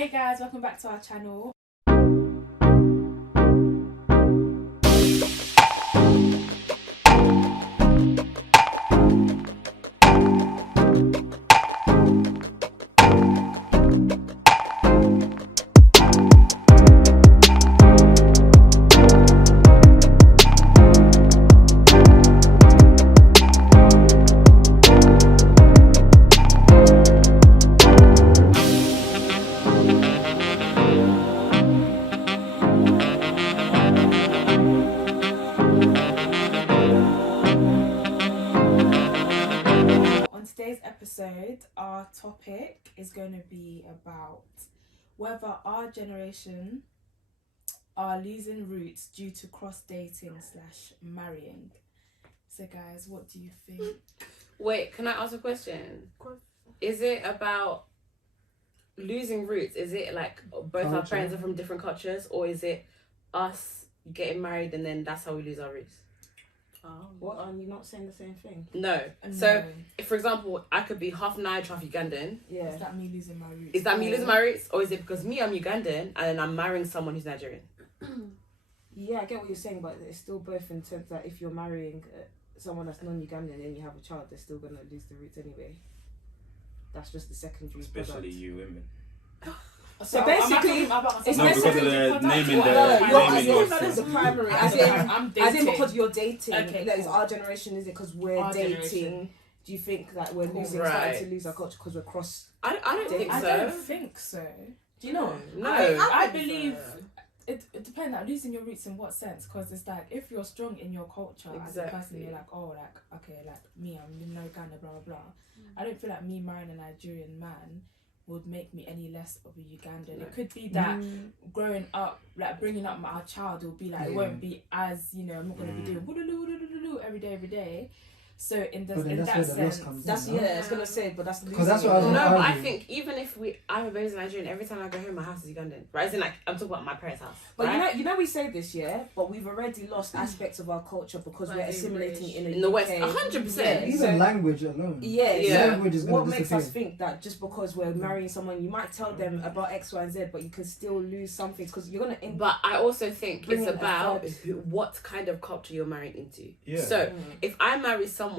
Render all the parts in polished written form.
Hey guys, welcome back to our channel. Episode, our topic is going to be about whether our generation are losing roots due to cross dating / marrying. So guys, what do you think? Wait, can I ask a question? Is it about losing roots? Is it like both our parents are from different cultures, or is it us getting married and then that's how we lose our roots? What, are you not saying the same thing? No. So, if, for example, I could be half Nige, half Ugandan. Yeah. Is that me losing my roots? Is that me losing my roots? Or is it because I'm Ugandan and then I'm marrying someone who's Nigerian? Yeah, I get what you're saying, but it's still both in terms that if you're marrying someone that's non-Ugandan and you have a child, they're still going to lose the roots anyway. That's just the secondary Especially product. you women. So basically, it's because of the naming the primary. I'm dating. As in because you're dating. Okay, That is cool. our generation, is it? Because we're Our dating. generation. Do you think that we're losing, Right. starting to lose our culture because we're cross? I don't think I so. don't think so. Do you know? No. I believe it depends. Like losing your roots in what sense? Because it's like if you're strong in your culture as a person, you're like, oh, like okay, like me, I'm no Ghana, blah blah blah. I don't feel like me marrying a Nigerian man would make me any less of a Ugandan. No. It could be that growing up, like bringing up our child will be like, it won't be as, you know, I'm not going to be doing woo-doo-doo-doo-doo-doo every day. So in that sense, That's I was gonna say, but that's because that's what I was No, gonna but I argue. think even if I'm a baby Nigerian, every time I go home, my house is Ugandan. Right? As in, like, I'm talking about my parents' house. But right? you know, we say this, yeah, but we've already lost aspects of our culture because we're assimilating in the UK. West, 100%. Yeah, Even so- language alone. Yeah. Language is What gonna makes disappear. us think that just because we're marrying someone, you might tell them about X, Y, and Z, but you can still lose some things because you're gonna. But I also think Bring it's in a about third. what kind of culture you're marrying into. Yeah. So if I marry someone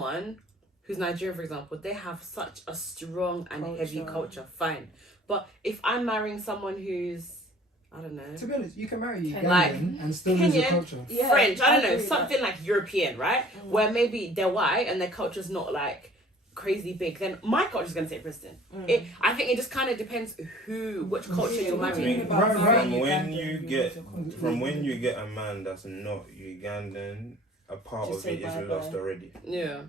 who's Nigerian, for example, they have such a strong and heavy culture. Fine. But if I'm marrying someone who's, I don't know, To be honest, you can marry Ugandan Like, and still lose your Kenyan, culture. Yeah, French, I don't know, agree with something like European, right? Where maybe they're white and their culture's not like crazy big, then my culture's gonna take precedent. I think it just kind of depends which culture you're I marrying. mean, from when you get a man that's not Ugandan, a part Just of say it is bye-bye. lost already. Yeah.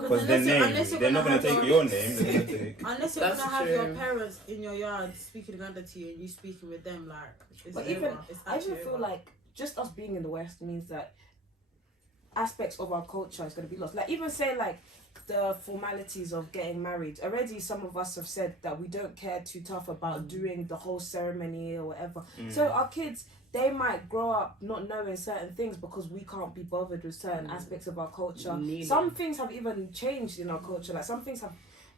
Because their name, they're not gonna take your name. They're gonna take. Unless you're That's gonna have true. your parents in your yard speaking Uganda to you and you speaking with them, like. It's But over. even It's I even actually feel over. like just us being in the West means that aspects of our culture is going to be lost. Like even say like the formalities of getting married. Already some of us have said that we don't care too tough about doing the whole ceremony or whatever. So our kids, they might grow up not knowing certain things because we can't be bothered with certain aspects of our culture. Some things have even changed in our culture. Like some things have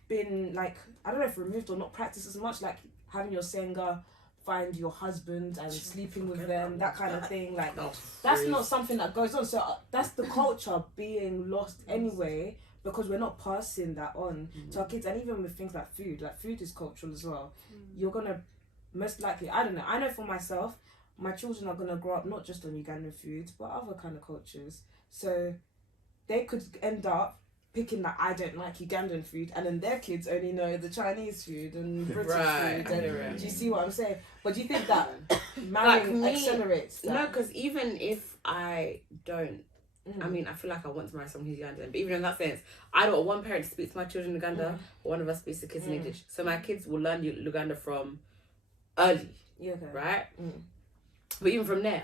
been like, I don't know if removed or not practiced as much, like having your senga find your husband and sleeping with them, that kind of thing. Like that's not something that goes on. So that's the culture being lost anyway, because we're not passing that on to our kids. And even with things like food is cultural as well. You're gonna most likely, I don't know, I know for myself, my children are gonna grow up not just on Ugandan foods but other kind of cultures. So they could end up picking that I don't like Ugandan food, and then their kids only know the Chinese food and British Right. food. And, do you see what I'm saying? But do you think that marrying accelerates that? No, because even if I don't, I mean, I feel like I want to marry someone who's Ugandan, but even in that sense, I don't want one parent to speak to my children in Uganda, or one of us speaks to kids in English. So my kids will learn Luganda from early, Yeah, okay. right? But even from there,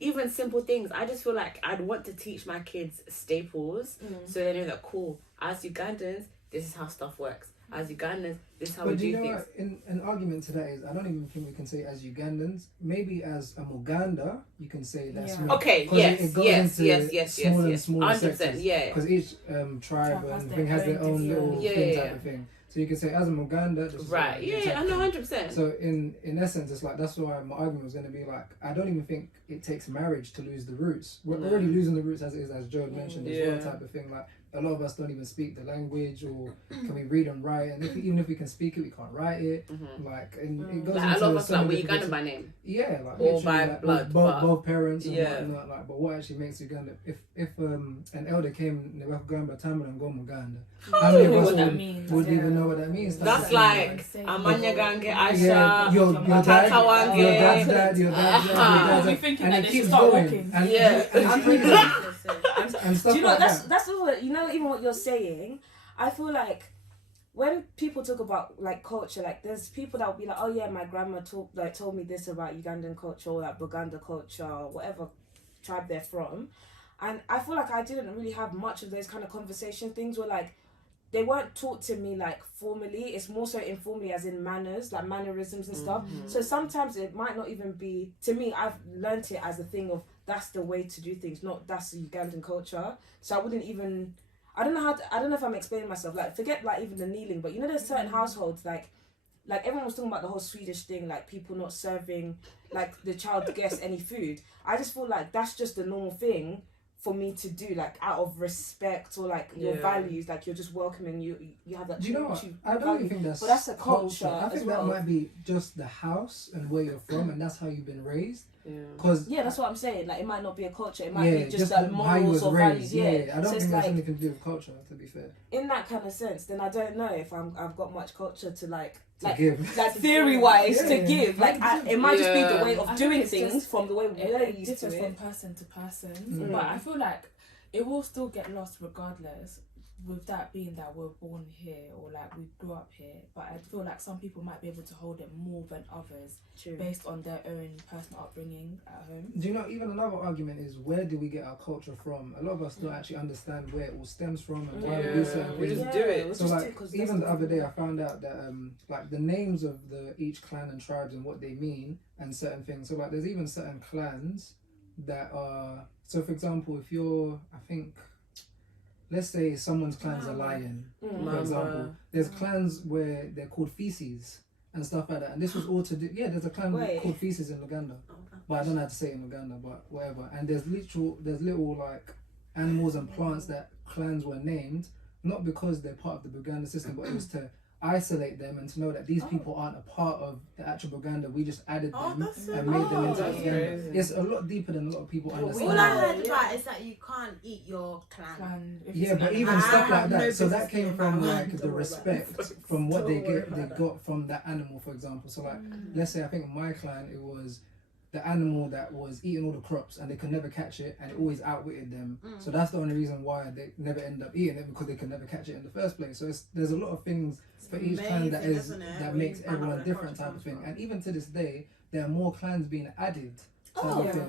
even simple things, I just feel like I'd want to teach my kids staples so they know that, cool, as Ugandans, this is how stuff works. As Ugandans, this is how we But do you know things. what? In an argument to that is, I don't even think we can say as Ugandans. Maybe as a Muganda, you can say that's Yeah. not. Okay, 'Cause yes, it goes yes, into yes, smaller and yes. smaller 100%, sectors. yeah. Because each tribe has and their thing has their own own little different- thing Yeah. type of thing. So you can say as a Muganda, this is Right. Yeah, I know, 100%. So in essence, it's like that's why my argument was going to be like, I don't even think it takes marriage to lose the roots. We're already losing the roots as it is, as Joe mentioned as well, type of thing. Like a lot of us don't even speak the language, or can we read and write? And even if we can speak it, we can't write it. Like, and it goes like into a lot of us, like, many we're Ugandan different- by name. Yeah, like or literally, by like, blood, both parents and yeah. whatnot. Like, but what actually makes Uganda? If an elder came in the Uganda Tamil and go Muganda, how many of us what that means. would even know what that means? That's like Amanya Gange, Aisha, yeah, your dad, Tata Wange. your dad's dad, your dad's dad, We'll be your thinking and that it they keeps should start going. walking. And Yeah. and stuff Do you know like that's that. that's what, you know, even what you're saying. I feel like when people talk about like culture, like there's people that will be like, oh yeah, my grandma told me this about Ugandan culture or like Buganda culture or whatever tribe they're from, and I feel like I didn't really have much of those kind of conversation things where like they weren't taught to me like formally. It's more so informally, as in manners, like mannerisms and stuff. So sometimes it might not even be, to me, I've learnt it as a thing of that's the way to do things, not that's the Ugandan culture. So I wouldn't even, I don't know if I'm explaining myself. Like, forget like even the kneeling, but you know, there's certain households like everyone was talking about the whole Swedish thing, like people not serving like the child guests any food. I just feel like that's just a normal thing for me to do, like out of respect or like your values, like you're just welcoming, you have that. Do you know what? I don't even think that's. But that's a culture. I think that might be just the house and where you're from, and that's how you've been raised. Cause that's what I'm saying. Like, it might not be a culture. It might be just how like you morals was or raised. values. Yeah, I don't so think it's that's like, anything to do with culture. To be fair, in that kind of sense, then I don't know if I've got much culture to like give. like theory wise to Yeah. give. Like it might just be the way of I think doing it's things just- from the way we're It used to differs from it. person to person, but I feel like it will still get lost regardless, with that being that we're born here or like we grew up here. But I feel like some people might be able to hold it more than others based on their own personal upbringing at home. Do you know, even another argument is, where do we get our culture from? A lot of us don't actually understand where it all stems from and why we do certain we things. just do it. So like, even the other day I found out that like the names of each clan and tribes and what they mean and certain things. So like, there's even certain clans that are, so for example, if you're, I think, let's say someone's clan's a lion, for example, there's clans where they're called feces and stuff like that, and this was all to do, there's a clan called feces in Uganda, but I don't know how to say it in Uganda, but whatever. And there's little like animals and plants that clans were named, not because they're part of the Buganda system, but it was to isolate them and to know that these people aren't a part of the actual Buganda. We just added them and made them into Uganda. It's a lot deeper than a lot of people understand. All I heard about is that you can't eat your clan. But even stuff like that. no So that business came being from around. like the Don't worry respect from what they Don't worry about got from that animal, for example. So like, let's say I think in my clan it was the animal that was eating all the crops and they could never catch it, and it always outwitted them. So that's the only reason why they never end up eating it, because they could never catch it in the first place. So there's a lot of things for each clan that makes everyone different type of thing. And even to this day, there are more clans being added.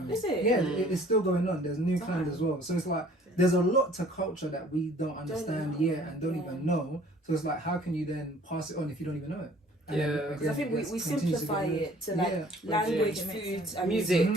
Is it? Yeah, it's still going on. There's new clans as well. So it's like, there's a lot to culture that we don't understand yet and don't even know. So it's like, how can you then pass it on if you don't even know it? Because I think we simplify it to like language, food, and music.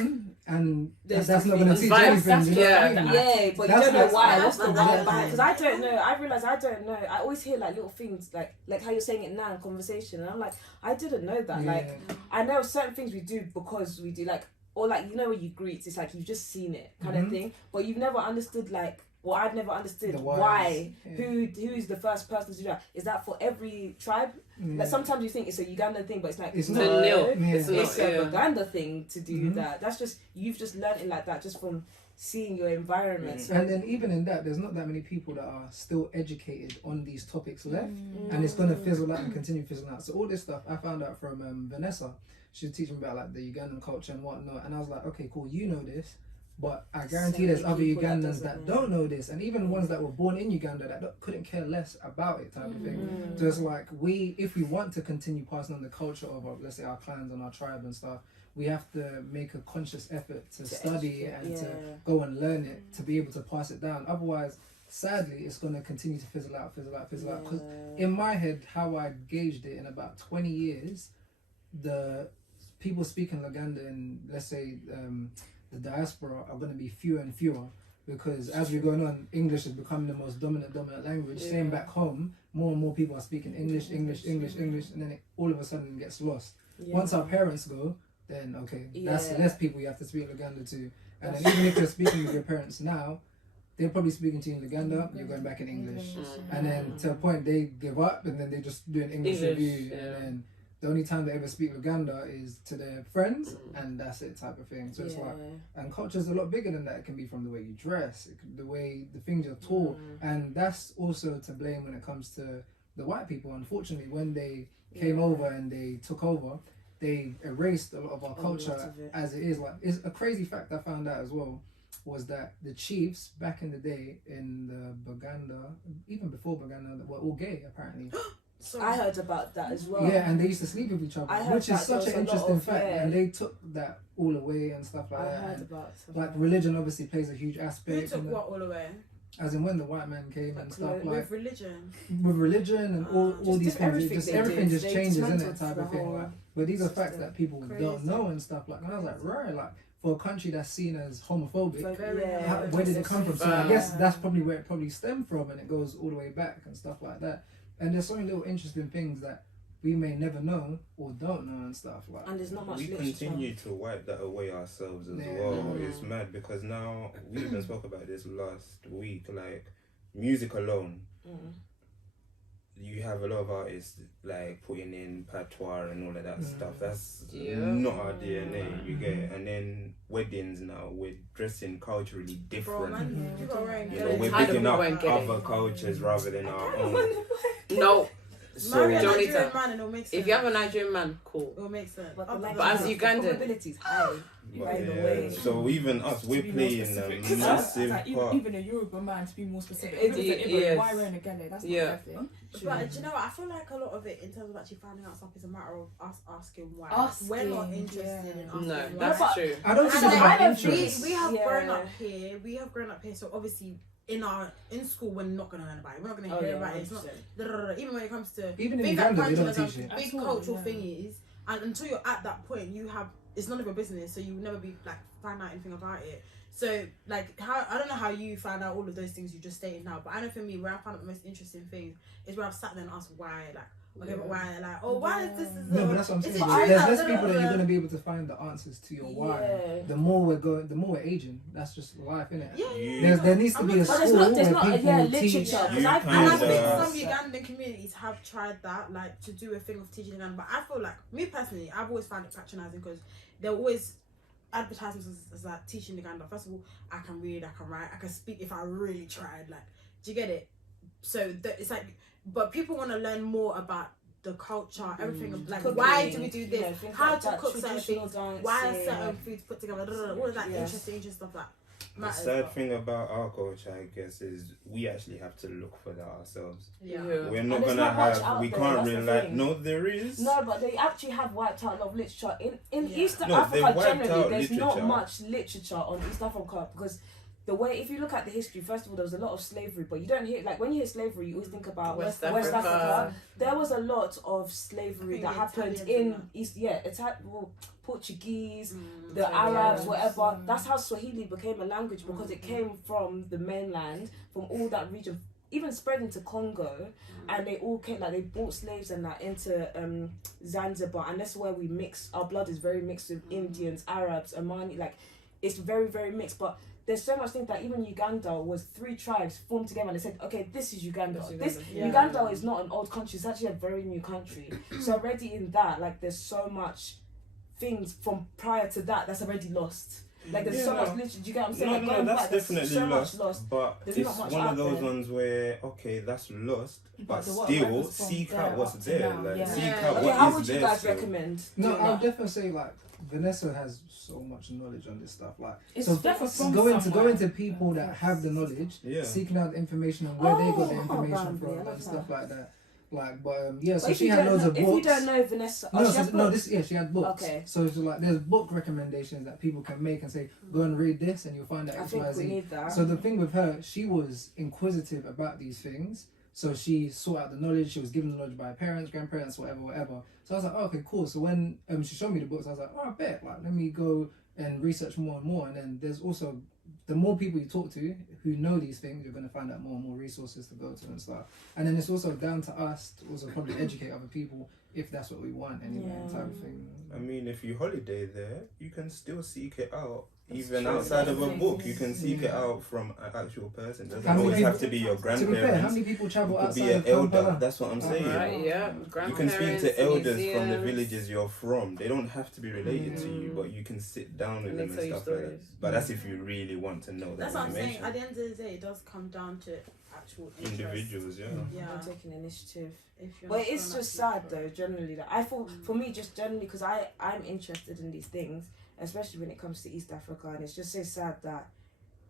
And that's not going to teach anything. But you don't know why. What's the why behind? Because I don't know. I realise I don't know. I always hear like little things, like how you're saying it now in conversation, and I'm like, I didn't know that. Like, I know certain things we do because we do, like, or like, you know, when you greet, it's like you've just seen it kind of thing, but you've never understood like. Well, I've never understood why. Who is the first person to do that? Is that for every tribe? Like, sometimes you think it's a Ugandan thing, but it's like it's no, not. It's a Uganda thing to do that. That's just, you've just learned it like that just from seeing your environment. So, and then even in that, there's not that many people that are still educated on these topics left, and it's gonna fizzle out and continue fizzling out. So all this stuff I found out from Vanessa. She was teaching me about like the Ugandan culture and whatnot, and I was like, okay, cool, you know this. But I guarantee there's other Ugandans that don't know this, and even ones that were born in Uganda that couldn't care less about it, type of thing. So it's like, if we want to continue passing on the culture of let's say our clans and our tribe and stuff, we have to make a conscious effort to study it and to go and learn it to be able to pass it down. Otherwise, sadly, it's going to continue to fizzle out. Because in my head, how I gauged it, in about 20 years, the people speaking Luganda in, let's say, the diaspora are going to be fewer and fewer, because as we're going on, English is becoming the most dominant language. Same back home, more and more people are speaking English, and then it all of a sudden gets lost. Once our parents go, then okay, that's less people you have to speak Luganda to. And then even if you're speaking with your parents now, they're probably speaking to you in Luganda, you're going back in English. And then to a point they give up and then they just do an English with you. And then the only time they ever speak Luganda is to their friends and that's it type of thing. So it's like, and culture's a lot bigger than that. It can be from the way you dress, the way, the things you're taught. And that's also to blame when it comes to the white people. Unfortunately, when they came over and they took over, they erased a lot of our culture as it is. Like, it's a crazy fact I found out as well, was that the chiefs back in the day in the Baganda, even before Baganda, were all gay apparently. So I heard about that as well. Yeah, and they used to sleep with each other, which is such an interesting fact. And they took that all away and stuff like that. I heard about like religion obviously plays a huge aspect. Who took what all away? As in when the white man came and stuff like with religion and all these things, everything just changes, isn't it, type of thing. Like, but these are facts that people don't know and stuff like. And I was like, right, like for a country that's seen as homophobic, where did it come from? So I guess that's probably where it probably stemmed from, and it goes all the way back and stuff like that. And there's so many little interesting things that we may never know or don't know and stuff like. And there's not much. We continue to wipe that away ourselves as well. It's mad because now we even spoke about this last week. Like music alone, you have a lot of artists like putting in patois and all of that stuff. That's not our DNA. You get it. And then weddings now, we're dressing culturally different. You know, we're picking up other cultures rather than our own. No. So, Nigerian man, it'll make sense. If you have a Nigerian man, cool. It'll make sense. But as Ugandan, probability is high. So even us, we're playing a massive part. Even a Yoruba man, to be more specific. Why wearing a gele? That's not their thing. But do you know what? I feel like a lot of it, in terms of actually finding out stuff, is a matter of us asking why. We're not interested in asking why. No, that's true. I don't think it's about interest. We have grown up here. We have grown up here, so obviously in school we're not gonna learn about it. We're not gonna hear about it. It's not even when it comes to even in Uganda they don't teach it. Big cultural thing is, and until you're at that point, it's none of your business. So you will never be like find out anything about it. So like I don't know how you found out all of those things you just stated now, but I know for me where I found out the most interesting things is where I've sat there and asked why, like. Okay, but why? Like, why is this? No, but that's what I'm saying. There's less people that you're gonna be able to find the answers to your why. The more we're aging. That's just life, innit? There needs to be a school where people teach. And I think some Ugandan communities have tried that, like to do a thing of teaching Ugandan. But I feel like me personally, I've always found it patronising because they're always advertisements as like teaching Uganda. First of all, I can read, I can write, I can speak if I really tried. Like, do you get it? So it's like. But people want to learn more about the culture, everything. Like, cooking, why do we do this? How to cook certain things? Why are certain foods put together? All of that interesting stuff that matters. The sad thing about our culture, I guess, is we actually have to look for that ourselves. We're not gonna have. We can't rely. No, there is. No, but they actually have wiped out a lot of literature in East Africa. Generally, there's not much literature on East Africa because. The way, if you look at the history, first of all, there was a lot of slavery, but you don't hear, like, when you hear slavery, you always think about West Africa. There was a lot of slavery that happened in East, Portuguese, the Arabs, whatever. That's how Swahili became a language because it came from the mainland, from all that region, even spread into Congo, and they all came, like, they brought slaves and that into Zanzibar, and that's where we mix, our blood is very mixed with Indians, Arabs, Omani, like, it's very, very mixed, but there's so much things that even Uganda was 3 tribes formed together and they said, okay, this is Uganda. Uganda is not an old country, it's actually a very new country. So already in that, like, there's so much things from prior to that that's already lost. Like, there's so much literature, do you get what I'm saying? No, that's definitely lost, but it's one of those ones where, okay, that's lost, but still, seek out what's there. Like, seek out what is there. How would you guys recommend? No, I would definitely say, like, Vanessa has so much knowledge on this stuff. Like, it's so going to people that have the knowledge, seeking out the information on where they got the information from and stuff like that. Like, but so she had loads of books. If you don't know Vanessa, she had books. Okay. So it's like there's book recommendations that people can make and say, go and read this, and you'll find out X, Y, Z. So the thing with her, she was inquisitive about these things. So she sought out the knowledge. She was given the knowledge by her parents, grandparents, whatever. So I was like, oh, okay, cool. So when she showed me the books, I was like, oh, I bet. Like, let me go and research more and more. And then there's also, the more people you talk to who know these things, you're going to find out more and more resources to go to and stuff. And then it's also down to us to also probably educate other people if that's what we want anyway, type of thing. I mean, if you holiday there, you can still seek it out. Even outside of a book, you can seek it out from an actual person. It doesn't always have to be your grandparents. To be fair, how many people travel outside be an of elder. Kampala? That's what I'm saying. Right, yeah. You can speak to elders from the villages you're from. They don't have to be related to you, but you can sit down with them and stuff like that. But that's if you really want to know. That's what I'm saying. At the end of the day, it does come down to actual individuals. Yeah. Taking initiative. But it's just sad though. Generally, that I thought for me, just generally, because I'm interested in these things, especially when it comes to East Africa, and it's just so sad that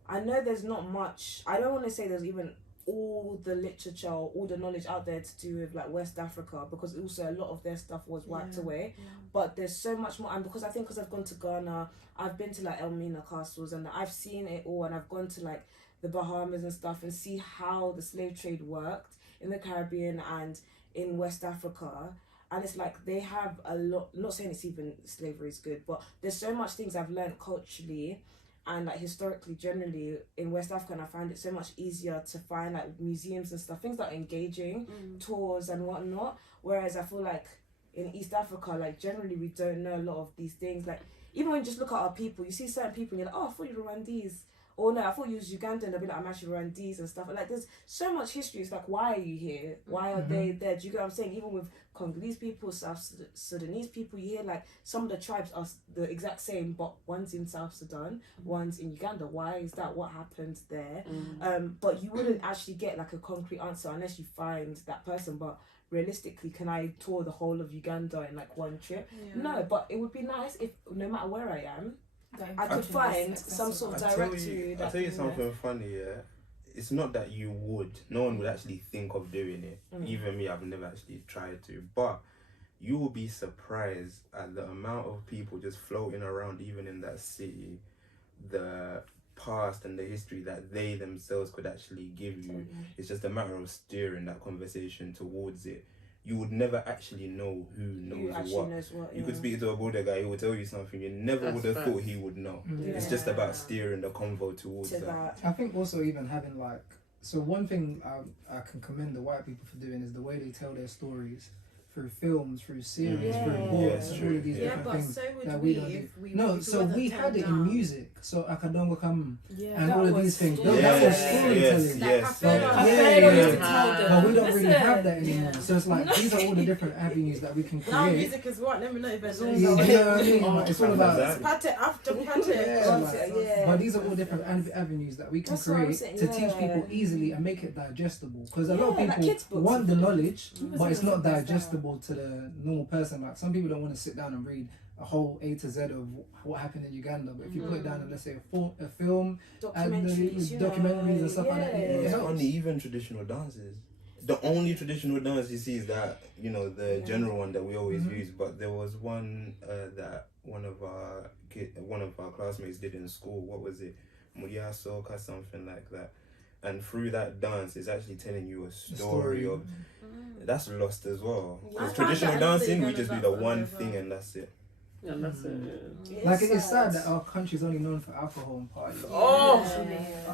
I know there's not much. I don't want to say there's even all the literature or all the knowledge out there to do with like West Africa, because also a lot of their stuff was wiped away. But there's so much more, and because I've gone to Ghana, I've been to like Elmina castles, and I've seen it all, and I've gone to like the Bahamas and stuff, and see how the slave trade worked in the Caribbean and in West Africa. And it's like they have a lot, not saying it's even slavery is good, but there's so much things I've learned culturally and like historically generally in West Africa, and I find it so much easier to find like museums and stuff, things that are engaging, tours and whatnot. Whereas I feel like in East Africa, like generally we don't know a lot of these things. Like even when you just look at our people, you see certain people and you're like, oh, I thought you were Rwandese. Or no, I thought you was Ugandan, and they'll be like, I'm actually Rwandese and stuff. Like, there's so much history. It's like, why are you here? Why are they there? Do you get what I'm saying? Even with Congolese people, South Sudanese people, you hear like some of the tribes are the exact same, but one's in South Sudan, one's in Uganda. Why is that? What happened there? But you wouldn't actually get like a concrete answer unless you find that person. But realistically, can I tour the whole of Uganda in like one trip? No, but it would be nice if no matter where I am, I could find some sort of directory. I'll tell you something funny, yeah? It's not that you would. No one would actually think of doing it. Even me, I've never actually tried to. But you will be surprised at the amount of people just floating around, even in that city, the past and the history that they themselves could actually give you. It's just a matter of steering that conversation towards it. You would never actually know who knows what. You could speak to a Buddha guy who would tell you something you never would have thought he would know. It's just about steering the convo towards that. I think also even having like, so one thing I can commend the white people for doing is the way they tell their stories through films, through series, through books, all of these different things so that we don't do. So we had it in music. So Akadongo Kam and all of these things. That was storytelling. But we don't really have that anymore. So it's like these are all the different avenues that we can create. Now music is what? Let me know if it's you know what I mean? It's all about pattern after pattern. But these are all different avenues that we can create to teach people easily and make it digestible. Because a lot of people want the knowledge, but it's not digestible to the normal person. Like some people don't want to sit down and read a whole A to Z of what happened in Uganda, but if you put it down in, let's say, a film, documentaries and stuff like that, it's only even traditional dances. The only traditional dance you see is that, you know, the general one that we always use. But there was one that one of our classmates did in school. What was it? Muya Soka, something like that. And through that dance, it's actually telling you a story of that's lost as well. Because traditional dancing, we just do the one thing and that's it. Yeah, that's it. Like it's sad that our country's only known for alcohol and parties.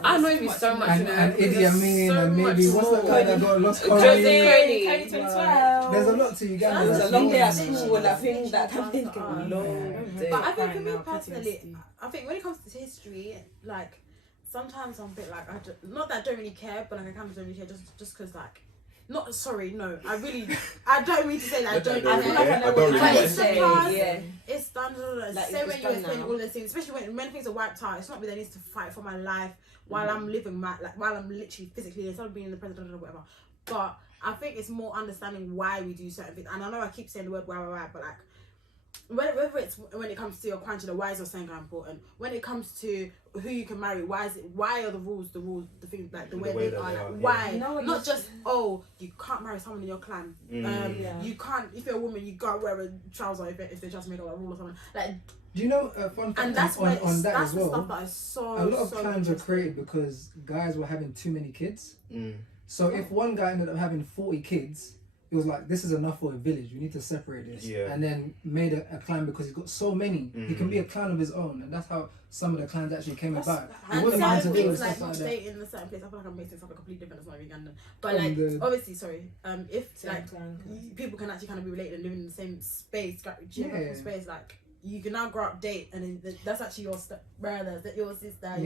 I know you so much. And Idi Amin and maybe what's that guy that got lost? Cody 2012. There's a lot to Uganda. There's a long day at school. I think that can think of a long day. But I think for me personally, I think when it comes to history, like sometimes I'm a bit like not that I don't really care, but like I kind of don't really care just because like. Not sorry, no. I don't mean to say that I don't. I feel like I know what it's it's done. Like say when you explain all those things, especially when things are wiped out. It's not me that needs to fight for my life while I'm living while I'm literally physically instead of being the president or whatever. But I think it's more understanding why we do certain things. And I know I keep saying the word why, but like whether it's when it comes to your country, the why is saying are important. When it comes to who you can marry, why are the rules, the things like the way they are, like, why? Not just you can't marry someone in your clan. You can't, if you're a woman, you can't wear a trouser if they just make a rule or something. Like, do you know a fun fact on that as well? Stuff that is so, a lot of clans were created because guys were having too many kids. So if one guy ended up having 40 kids, it he was like, this is enough for a village. We need to separate this. Yeah. And then made a clan because he's got so many. He can be a clan of his own, and that's how some of the clans actually came about. And It wasn't meant to certain do things with like stuff not like that. stay in a certain place. I feel like I'm making something completely different. It's not Ugandan, but like obviously, sorry. If like people can actually kind of be related and living in the same space, like geographical space, like you can now grow up, date, and then that's actually your brother, that your sister.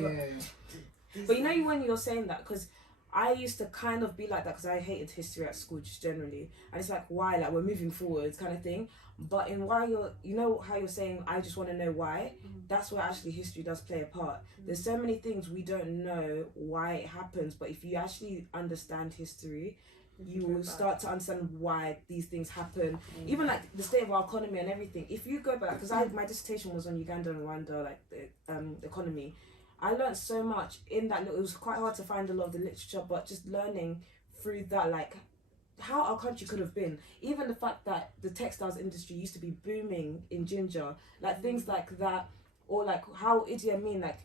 But you know when you're saying that, because I used to kind of be like that because I hated history at school just generally, and it's like why, like we're moving forwards kind of thing. But in why you know how you're saying I just want to know why, that's where actually history does play a part. There's so many things we don't know why it happens, but if you actually understand history, you will start to understand why these things happen. Even like the state of our economy and everything. If you go back, because my dissertation was on Uganda and Rwanda, like the economy. I learned so much in that. It was quite hard to find a lot of the literature, but just learning through that, like how our country could have been. Even the fact that the textiles industry used to be booming in Ginger, like things like that, or like how Idi Amin, like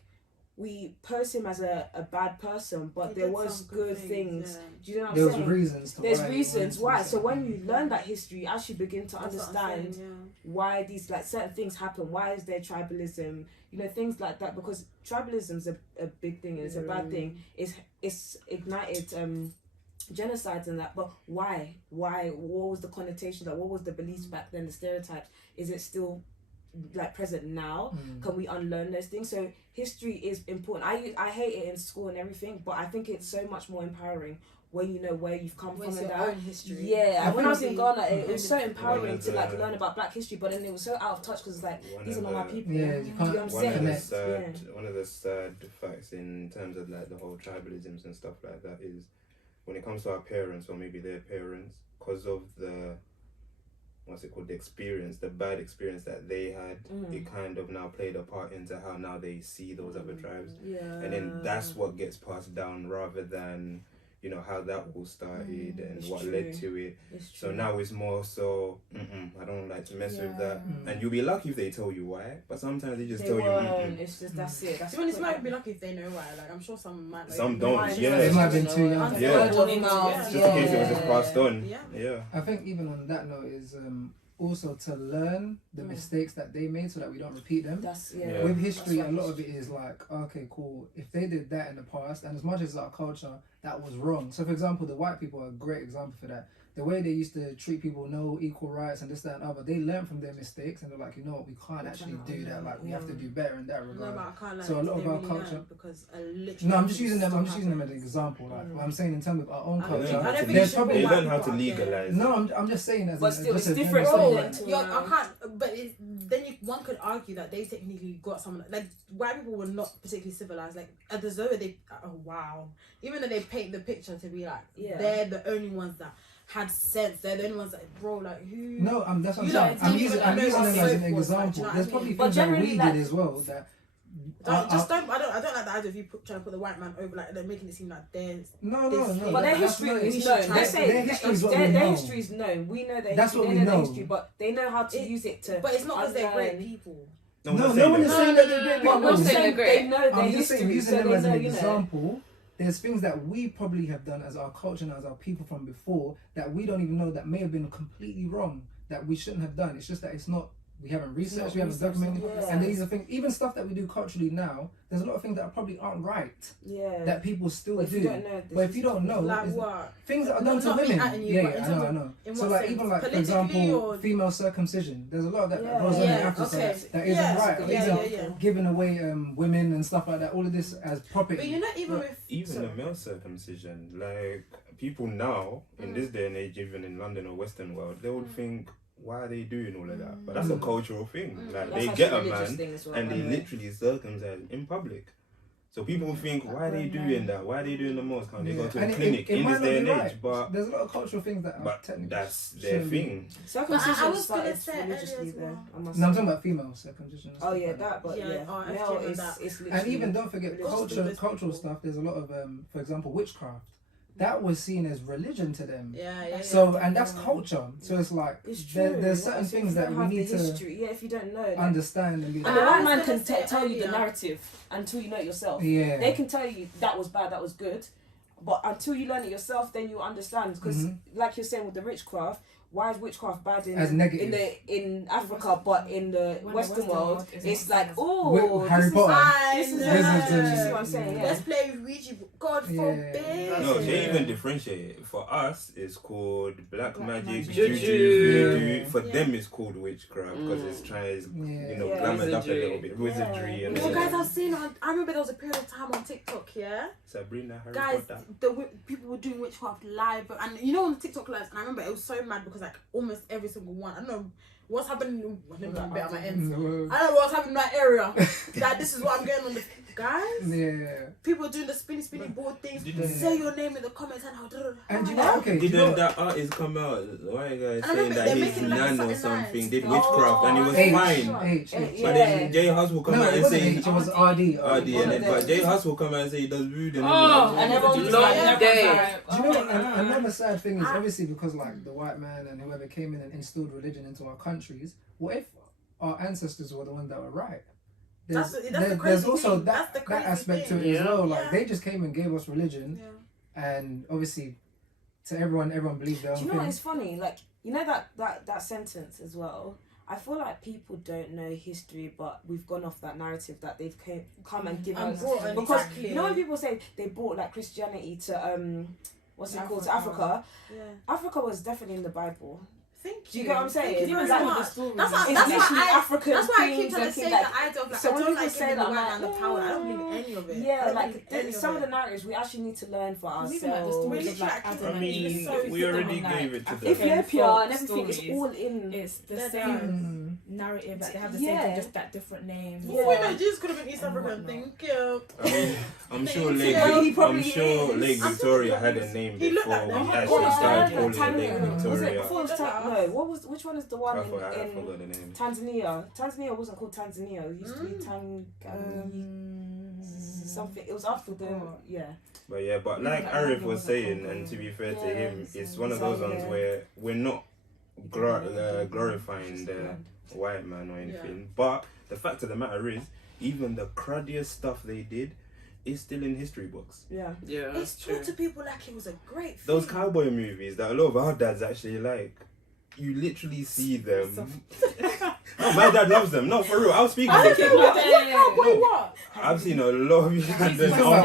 we pose him as a bad person, but there was good things. Do you know what I'm saying? There's reasons why. So when you learn that history, you actually begin to understand why these like certain things happen. Why is there tribalism? You know, things like that, because tribalism is a big thing and it's a bad thing. It's ignited genocides and that, but why? What was the connotation? Like what was the beliefs back then? The stereotypes? Is it still like present now? Can we unlearn those things? So history is important. I hate it in school and everything, but I think it's so much more empowering when you know where you've come from and that. Own history. Yeah, when I was in Ghana, it was so empowering to like learn about Black history, but then it was so out of touch because it's like these are not my people. Yeah, you can't. One of the sad facts in terms of like the whole tribalisms and stuff like that is when it comes to our parents or maybe their parents, because of the the bad experience that they had, it kind of now played a part into how now they see those other tribes. And then that's what gets passed down rather than, you know, how that all started and what led to it. So now it's more so, I don't like to mess with that. And you'll be lucky if they tell you why, but sometimes they just tell you, It's just, that's it. That's it might be lucky if they know why. Like, I'm sure some might. Some don't, They might have been too young. Just in case it was just passed on. Yeah. I think even on that note is also to learn the mistakes that they made so that we don't repeat them. With history, a lot of it is like, okay, cool, if they did that in the past, and as much as our culture, that was wrong. So for example, the white people are a great example for that. The way they used to treat people, no equal rights and this, that and other, they learned from their mistakes and they're like, you know what, we can't actually do that. Like we have to do better in that regard. No, but I can't, like, so a lot of our culture, because literally no, I'm just using them as an example. Like what I'm saying in terms of our own culture, I don't think there's probably they learn how to legalize. No, I'm just saying as but still, it's different. I can't. But one could argue that they technically got someone like white people were not particularly civilized. Like as though they, even though they paint the picture to be like they're the only ones that had sense. They're the only ones that, bro, like who? No, that's what I'm saying. I'm using them as an example. There's probably things that we did as well that. I don't like the idea of you trying to put the white man over, like they're making it seem like theirs. No. But their history is known. Their history is known. We know their history. They know their history, but they know how to use it to. But it's not because they're great people. No one is saying that they're great people. We're saying they're great. They know their I'm just saying, history, using so them they as know, an example. There's things that we probably have done as our culture and as our people from before that we don't even know that may have been completely wrong, that we shouldn't have done. It's just that it's not. We haven't researched, we haven't documented, and these are things. Even stuff that we do culturally now, there's a lot of things that probably aren't right. That people still do. But if you don't know, like what? Things that are done to women. I know. So like even like for example, female circumcision. There's a lot of that that goes on in Africa that isn't right. Or even giving away women and stuff like that. All of this as property. But you're not even with the male circumcision. Like people now in this day and age, even in London or Western world, they would think, why are they doing all of that? But that's a cultural thing. Like they get a man and they literally circumcise in public. So people think, why are they doing that? Why are they doing the most? Can't they go to a clinic in this day and age? But there's a lot of cultural things that are technically that's their thing. Circumcision I was gonna say religiously though. No, I'm talking about female circumcision. Oh yeah, that. But male is and even don't forget cultural stuff. There's a lot of for example, witchcraft. That was seen as religion to them. So and that's culture. So it's like there's certain things that we need to if you don't know, understand and the white man can tell you the narrative until you know it yourself. They can tell you that was bad, that was good, But until you learn it yourself, then you understand. Because, like you're saying with the witchcraft, why is witchcraft bad in Africa, but in the Western world, it's like, oh, Harry Potter. This is you see what I'm saying? Yeah. Let's play with Ouija. God forbid. No, they even differentiate it. For us, it's called black magic, Juju. juju. For them, it's called witchcraft because it's trying, glamoured up a little bit, wizardry and all guys, that. I've seen I remember there was a period of time on TikTok, Sabrina, Harry guys, Potter. people were doing witchcraft live, and you know on TikTok lives, and I remember it was so mad because like almost every single one. I don't know what's happening. I don't know what's happening in that area. That this is what I'm getting on the guys. Yeah. People doing the spinny board things. Say your name in the comments and you know, Didn't that artist come out? Why you guys saying that he's nan or something? Nice. Did witchcraft and it was fine. But then Jay Huss will come out and say it was RD. But Jay Huss will come out and say he does rude and and everyone's like, day. Do you know another sad thing is obviously because like the white man and whoever came in and instilled religion into our countries. What if our ancestors were the ones that were right? There's also that aspect to it as well. Like they just came and gave us religion, and obviously to everyone believed their own thing. Do you know what is funny? Like you know that sentence as well. I feel like people don't know history, but we've gone off that narrative that they've come and given us. Because you know when people say they brought like Christianity to to Africa. Yeah. Africa was definitely in the Bible. Do you get what I'm saying? That's why African. That's why I keep trying to say the idea of like, so I when don't people like say that, and the power. I don't believe any of it. Yeah, like some of the narratives we actually need to learn for ourselves. We already gave it to them. Ethiopia and everything is all in. It's the same narrative. Like they have the same thing, just that different name. Jesus could have been East African. Thank you. I mean, I'm sure Lake Victoria had a name before we actually started calling it Lake Victoria. Which one is the one I forgot the name. Tanzania? Tanzania wasn't called Tanzania. It used to be something. It was after But like Arif was saying, and to be fair to him, it's one of those ones where we're not glorifying the white man or anything. But the fact of the matter is, even the cruddiest stuff they did is still in history books. Yeah, it's true. To people like it was a great thing. Those cowboy movies that a lot of our dads actually like. You literally see them. My dad loves them. No, for real. I'll speak. I've seen a lot of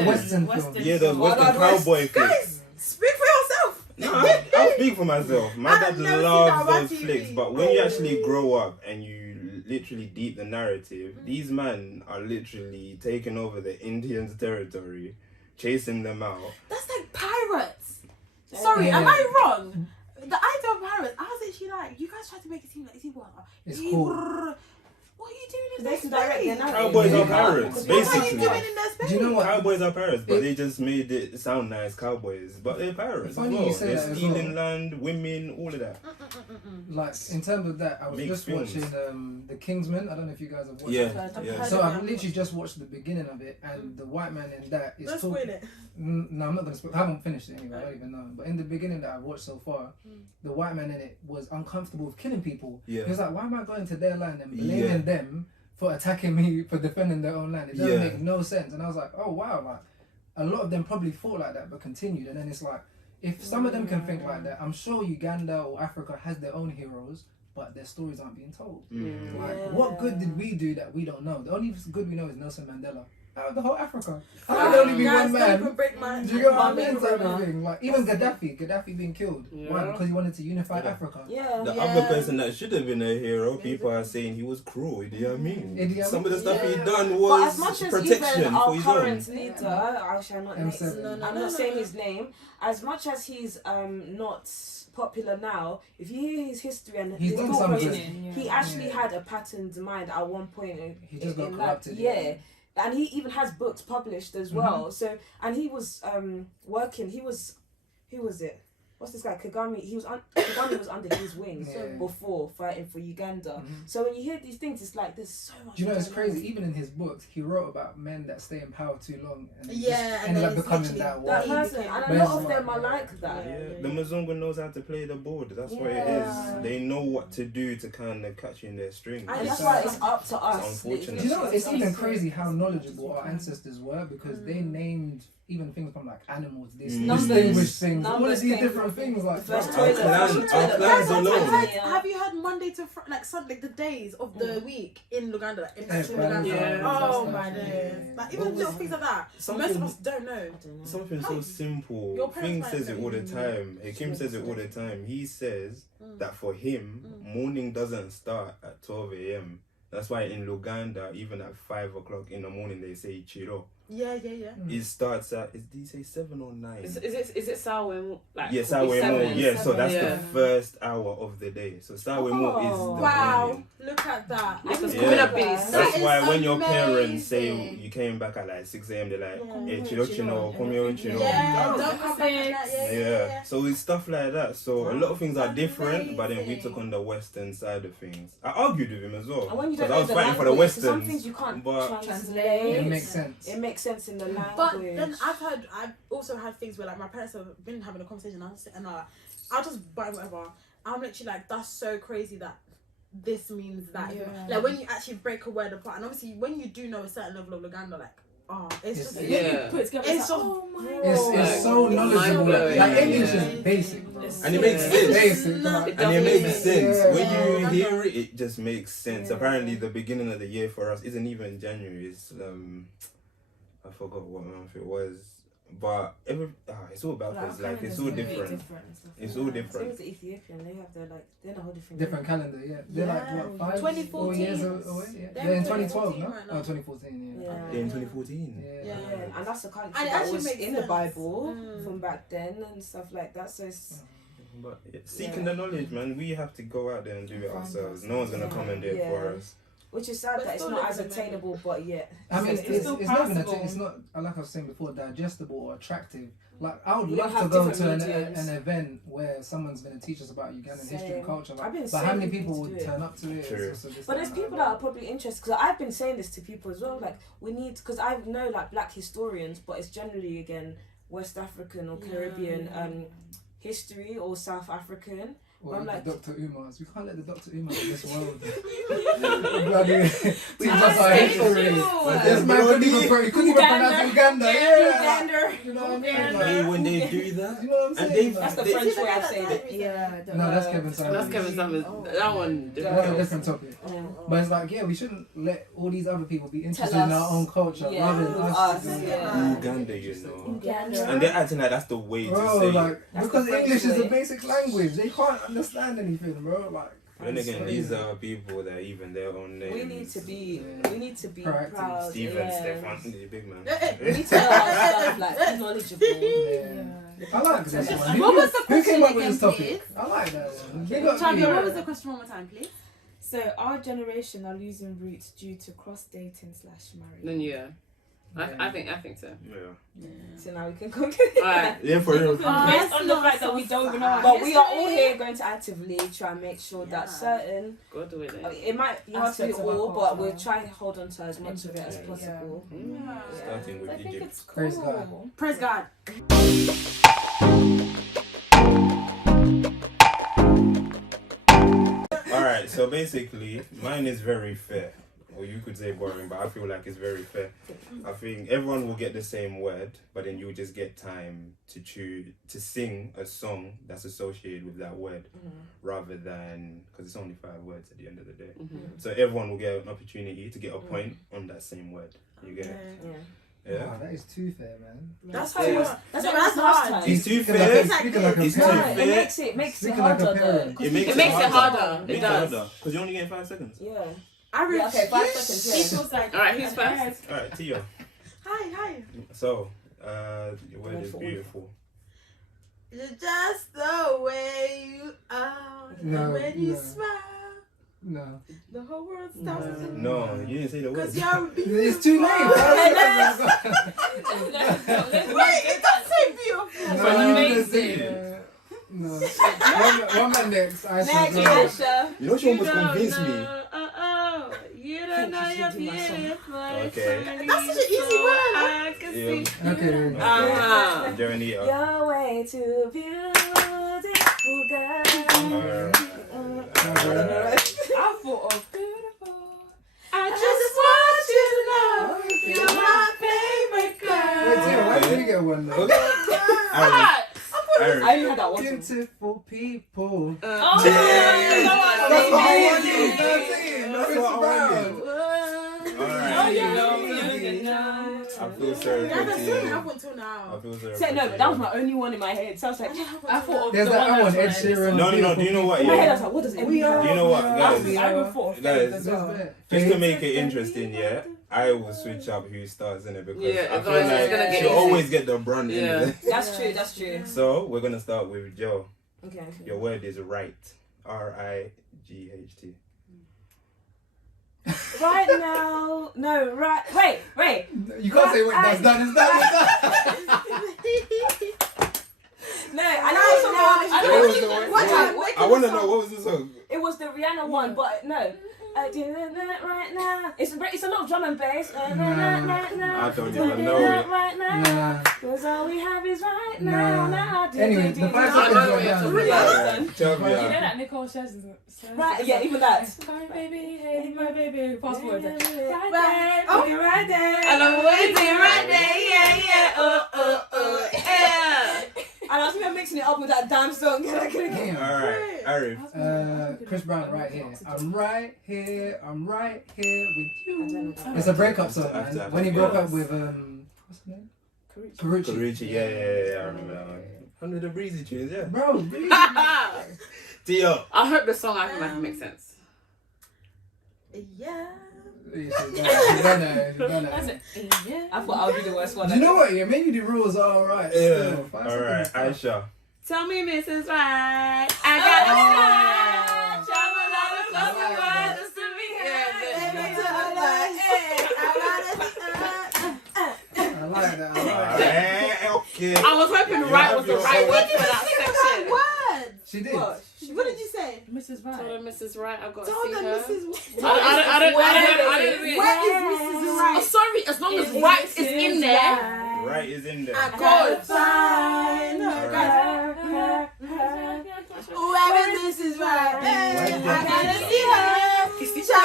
Western films. Yeah, those Western cowboy flicks. Guys, speak for yourself. No, I'll speak for myself. My dad loves those flicks, but when you actually grow up and you literally deep the narrative, these men are literally taking over the Indians' territory, chasing them out. That's like pirates. Sorry, am I wrong? The idea of pirates, I was actually like, you guys try to make it seem like it's cool. What are you doing in their space? Cowboys are pirates, basically. What are you doing in their space? Do you know what? Cowboys are pirates, but they just made it sound nice, cowboys. But they're pirates as well. They're stealing land, women, all of that. Like, in terms of that, I was just watching The Kingsman. I don't know if you guys have watched it. Yeah. So I've literally just watched the beginning of it, and the white man in that is talking... Don't spoil it. No, I'm not going to spoil it. I haven't finished it anyway, I don't even know. But in the beginning that I've watched so far, the white man in it was uncomfortable with killing people. Yeah. He was like, why am I going to their land and blaming them for attacking me for defending their own land? It doesn't make no sense. And I was like, oh wow, like a lot of them probably thought like that but continued. And then it's like, if some of them can think like that, I'm sure Uganda or Africa has their own heroes, but their stories aren't being told. Like, what good did we do that we don't know? The only good we know is Nelson Mandela. Out of the whole Africa, how could there only be one man? Do you know what I mean? Type of thing. Like even Gaddafi being killed. Why? Because he wanted to unify Africa. The other person that should have been a hero, people are saying he was cruel. You know what I mean? Some of the stuff he done was protection for his own. Current leader, I shall not name. I'm not saying his name. As much as he's not popular now, if you hear his history and he's done something, he actually had a patterned mind at one point. He just got corrupted. And he even has books published as well. So, and he was working. Who was it? What's this guy? Kagame. Kagame was under his wings before fighting for Uganda. So when you hear these things, it's like there's so much. Do you know it's crazy? Even in his books, he wrote about men that stay in power too long and and ended up becoming that person. And a lot of them are like that. The Mzungu knows how to play the board. That's what it is. They know what to do to kind of catch you in their strings. And that's why it's up to us. Unfortunately, you know, it's even crazy how knowledgeable our ancestors were because they named even things from like animals, they Numbers, distinguish things. All of numbers these came different from things, like the first Our toilet. clans alone. Have you heard Monday to like Sunday, the days of the week in Luganda, like, in actual Luganda? Yeah. Oh Yeah. my days! Like even little things like that. Most of us don't know. Something so simple. Your parents Thing might says say- it all the time. Hakim says it all the time. He says that for him, morning doesn't start at 12 a.m. That's why in Luganda, even at 5 o'clock in the morning, they say chiro. Yeah. It starts at, did he say 7 or 9? Is it Sawe? Like, Yes, could be Sawe Mo. seven. Yeah, so that's Yeah. the first hour of the day. So Sawe Mo is the Wow! morning. Look at that. It's Yeah. coming up really That's That is why when your parents say amazing. you came back at like 6 a.m., they're like, Yeah. "Eh, chiro chino, come here, chino." Yeah, Oh, don't come back at that. Yeah, so it's stuff like that. So a lot of things are That's different, but then we amazing. took on the Western side of things. I argued with him as well And when you because don't I was know the fighting for the language, so some Westerns. things you can't but translate. It makes sense. It makes sense in the language. But then I've also had things where like my parents have been having a conversation and I'll just buy whatever. I'm literally like, that's so crazy that this means that. Yeah. Like when you actually break a word apart, and obviously when you do know a certain level of Luganda, like it's It's- just Yeah. Put it together, It's it's so- like, oh my It's so It's knowledgeable. mind-blowing. Like English Yeah. is basic, bro. It's And it so- makes It's sense. basic. No, like- it And it doesn't makes make sense. Yeah. When you Yeah. hear it, it just makes sense. Yeah. Apparently, the beginning of the year for us isn't even January. It's I forgot what month it was, but it's all backwards. Like it's all different. It's all Same different. as the Ethiopian, they're a whole different. Different calendar, yeah. They're Yeah. like what, 5 4 2014. years away. Yeah. They're They're in in 2012, 2014 no? right now. Oh, 2014, yeah. Yeah. In 2014. Yeah. Yeah. Yeah, and that's a country And it that actually was makes in the sense. Bible Mm. from back then and stuff like that. So it's But seeking the knowledge, man, we have to go out there and do it ourselves. No one's gonna come and do it for us. which is sad But that it's still not live as in the attainable, but yet. I mean, It's still it's not even possible. it's not like I was saying before, digestible or attractive. Like I would We love have to go to different an mediums. event where someone's going to teach us about Ugandan history Same. and culture. Like, I've been but how saying many we need people to would do it. turn up to it? True. It's also this But there's and people that are probably interested because I've been saying this to people as well. Like we need, because I know like black historians, but it's generally again West African or Caribbean history or South African. Or I'm like- Dr. Umas. We can't let the Dr. Umas in this world. Bloody teach us our history. This man couldn't even pronounce Uganda. Yeah. You know what I mean? Hey, when they do that, You know what I'm and saying? That's the they- French way of saying it. Yeah, No, that's Kevin Summers. That's Kevin Summers. That one. That's a different topic. Yeah. But it's like, yeah, we shouldn't let all these other people be interested Tell in our us. own culture Yeah, rather than with us. us, doing yeah. it. Uganda, you know. Uganda. And they're acting like that's the way to Bro, say it. like, That's because the French English is way. the basic language. They can't understand anything, bro. Like, Then again, it's these crazy. are people that even their own names. We need to be. Yeah. We need to be Proactive. proud. Steven, yeah. Stefan, the big man. We need to know our stuff, like knowledgeable. Yeah. I like this one. What was the Who question came up with this again, topic? please? I like that one. Big up Champion, you. what was the question one more time, please? So our generation are losing roots due to cross dating / marriage. Then yeah. I think so. Yeah. So now we can conclude. Alright. Yeah, for real. Based on the fact that we don't even know our But we are all history. here going to actively try and make sure that Yeah. certain. Go do it. It might be hard to do Aspects of our all, but culture. we'll try and hold on to as much of it as Yeah. possible. Starting I with think Egypt. it's cool. Praise God. Praise God. Alright, so basically, mine is very fair. Or you could say boring, but I feel like it's very fair. I think everyone will get the same word, but then you'll just get time to choose to sing a song that's associated with that word, rather than because it's only 5 words at the end of the day. So everyone will get an opportunity to get a point on that same word. You get it? Yeah. Yeah. Wow, that is too fair, man. That's how it was. That's how it was That's last hard. time. He's too Speaking like fair. a- speaking like a He's No, too parent. it fair. makes it Speaking like a harder though. parent. 'cause It makes It makes it harder. It It makes does. it harder because you're only getting 5 seconds. Yeah. I Yeah, okay, 5 refuse. seconds. It Yeah. feels like Alright, who's first? All right, Tia. Hi. So, your word is Wonderful. beautiful. You're just the way you are. No, When you no. smile, No. the whole world stops. No, you didn't say the word. Because you're beautiful. It's too late. Wait, it does say beautiful. No, But you amazing. didn't say it. No. One man next. I Next, should Asha. You know she almost convinced me. You don't know you're beautiful. Okay. That's such an easy word. I can Yeah. see. Okay. Ah. Journey. You're way too beautiful, girl. I thought of beautiful. I just want you to know you're my favorite Wait, Tia, girl. why did you get a one though. Okay. I only had that one. Beautiful people. Oh, That's what I wanted. That's what I wanted. I feel sorry Yeah, that's for still you. have one till now. I feel sorry So, for no, you. but that was my only one in my head. So I was like, I thought of There's the that one one, Ed that's Sheeran. No, do you know what? in my head I Yeah. was like, what does it Do you know what, guys? I even thought of Guys, Faith as well. Just to make it interesting, yeah, I will switch up who starts in it because Yeah, I feel otherwise it's like gonna get she'll easy. always get the brunt in Yeah. it. That's true, that's true. So we're gonna start with Joe. Okay. Your word is right. RIGHT. Right now, no, right, wait. You can't say wait, that's done, it's done. No, I know I want to know what was the song. it was the Rihanna one, but no. I did it right now. It's a lot of drum and bass. I don't even know it. Right now. Nah. Cause all we have is right now. Nah. Now. Anyway, the 5 I seconds know were it, done. Yeah. You Tell know me. that Nicole says Right, yeah, even that. Hi baby, hey my baby. Fast forward. Right Right there. Okay, right there. And I'm waiting right there, yeah. And I was even mixing it up with that damn song. Damn. Alright, Arif. Chris Brown, right here. I'm right here with you. It's a breakup song, man. When he broke up with what's his name? Karuchi. Karuchi, yeah, I remember that one. Under the breezy tunes, yeah. Bro, really? Tio. I hope the song I can make sense. Yeah. You done it. Yeah. I thought I would be the worst one. You know what? Yeah, maybe the rules are alright. Yeah. Still. 5 Alright, seconds. Aisha. Tell me, Mrs. Right. I got Oh. a Travel all the close and just to be I like that. Okay. I was hoping right was the right word for that section. What? She did. What did you say? Mrs. Told her Right. Mrs. Right, I've got to Told see them her. Mrs. I don't really. Where is Mrs. Oh, Right? sorry, as long as right is in there. Right is in there. Good. Fine. Where is Mrs. Right? I gotta see her. You see, I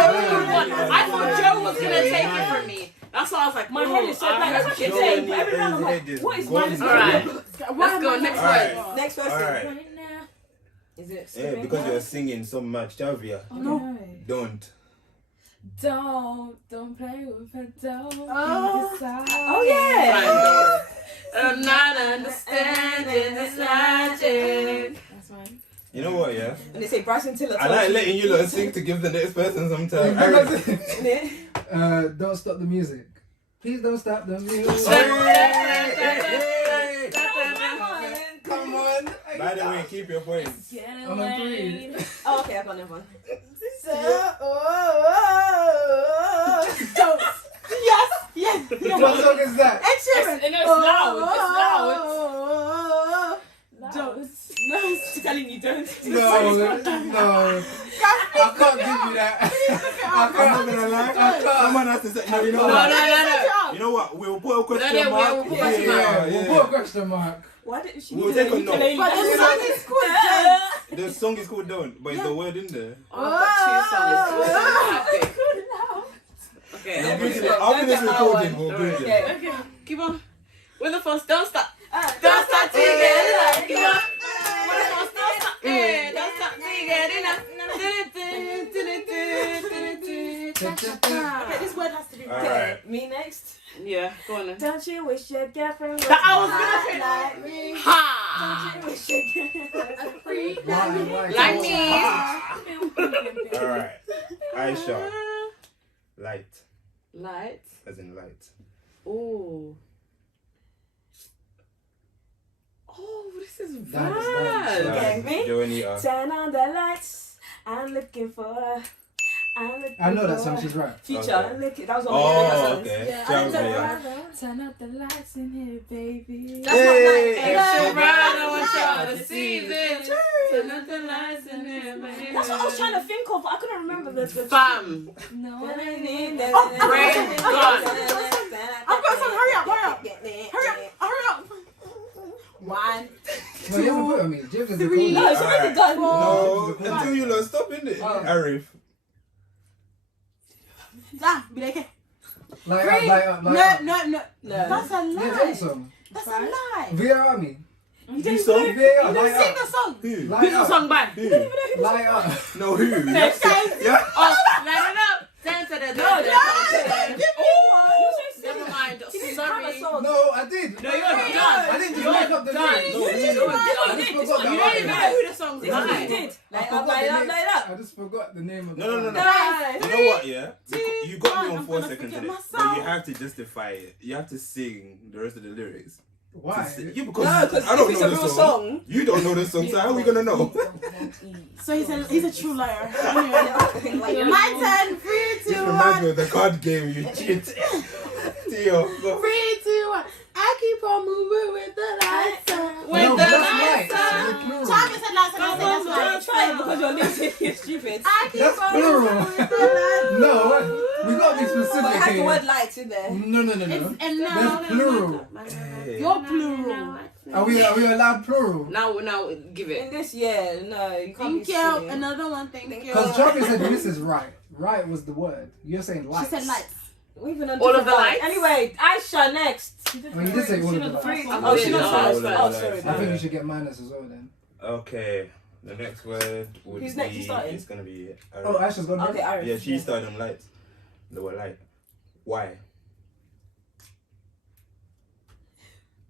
thought Joe was going to take it from me. That's why I was like, My head is so bad. That's what I keep saying. But every time I'm like, what is minus? Alright, let's go. Next Alright. word. Next person. Alright. Right now. Is it? Yeah, because you're singing so much, Javia. Oh no. Don't. Don't play with it. Don't Oh. decide. Oh yeah. I'm not understanding this logic. That's fine. You know what, yeah? And they say Bryson Tiller. I like letting you lot sing to give the next person some time. Arif. Don't stop the music. Please don't stop the music. Come on. By the way, keep your points. It's getting I'm on 3. late. Oh, okay, I got another one. Don't. Yes. Yes. What song is that? Ed Sheeran. It's loud. Don't. No, I'm telling you, don't. No. I can't give you that. I'm not gonna lie. Someone has to say. No, you know what? No. You know what? We'll put a question No, mark. we'll put question mark. Yeah, we'll put a question mark. Why didn't she? We'll take a note. But the song is called Don't. The song is called Don't, but is the word in there? I've got 2 songs. Okay, We'll I'll Google finish it. it. After this recording, we'll Google it. Okay. Keep on. With the first, don't stop. Don't stop till you get enough. Keep on. With the first, don't stop. Don't stop till you get enough. Okay, this word has to be Okay, Alright. me next. Yeah, go on then. Don't you wish your girlfriend was That I was like me? Ha! Don't you wish your girlfriend was free Like me. Alright. Aisha. Light. Light. As in light. Oh. Oh, this is That's- bad. Okay, me? Joanita. Turn on the lights. I'm looking for. I know that song, she's right. Future. Okay. Look, that was one Oh, of the okay. Yeah. Javia. Turn up the lights in here, baby. That's not like So bright, I want y'all to see this. Turn up the lights in here, baby. That's what I was trying to think of, but I couldn't remember the. Fam. No. Brain gone. I've got some. Hurry up. 1, No, you haven't put on me. James is the 3. No, it's already done. No, until you lot stop in it. Oh. Arif. Be like, Light up. no. No. That's a Yeah, lie. that song. That's a lie. VR Army. You You don't song? even know. VR, You light sing up. the song. Who? Light Who's the up. song by? Who? Light up. No, who? Yeah. Oh, light it up. Never mind. Sorry. No, I did. No, you're done. I didn't just You're make up the done. lyrics. No, You're you done. I just forgot You the don't even know artist. who the song's Yes, by. you did. I Light forgot up, the light up, name. light up. I just forgot the name of No, no, no, no. Guys, You know what? Yeah, you got me one, on I'm 4 gonna seconds forget in it, my but you song. have to justify it. You have to sing the rest of the lyrics. Why? Yeah, because No, because I don't if it's know a the real song. song. You don't know the song, so how are we gonna know? So he's a true liar. Anyway, my turn. 3, 2, This reminds 1. me of the card game. You cheat. Theo, go. 3, 2, 1. I keep on moving with the lights on. With No, the that's lights lights. on. It's plural. Travis said lights on. I said that's right. Try it because you're losing. You're stupid. I keep That's on plural. moving with the lights on. No, we gotta be But it specific has the here. word lights in there. No, no, no, no. And There's plural. Hey. You're plural. Are we allowed plural? Now, give In it. this year, no, you can't Thank be you. silly. Another one. Thank you. Because Travis said this is right. Right was the word. You're saying She lights. said lights. Even on All of different the lights. lights? Anyway, Aisha next. Well, you did say all of the lights. Oh, she Yeah, knows yeah, first. yeah, Oh, yeah, sorry. yeah. I think you should get minus as well then. Okay, the next word would Who's be. next? You starting? It's gonna be. Oh, Aisha's gone. Okay, Iris. Yeah, she started on lights. The word light. Why?